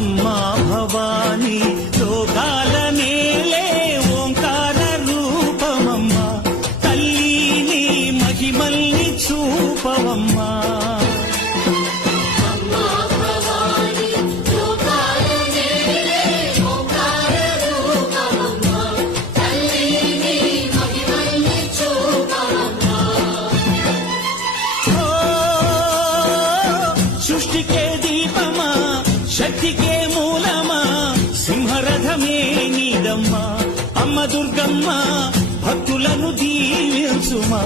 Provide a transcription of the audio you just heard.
అమ్మా భవానీ లోకాల నేలే ఓంకార రూపమమ్మా తల్లి మహిమల్ని చూపవమ్మా సృష్టికే దీపమా శక్తికే మూలమా సింహరథమే నీదమ్మా అమ్మ దుర్గమ్మ భక్తులను దీవించుమా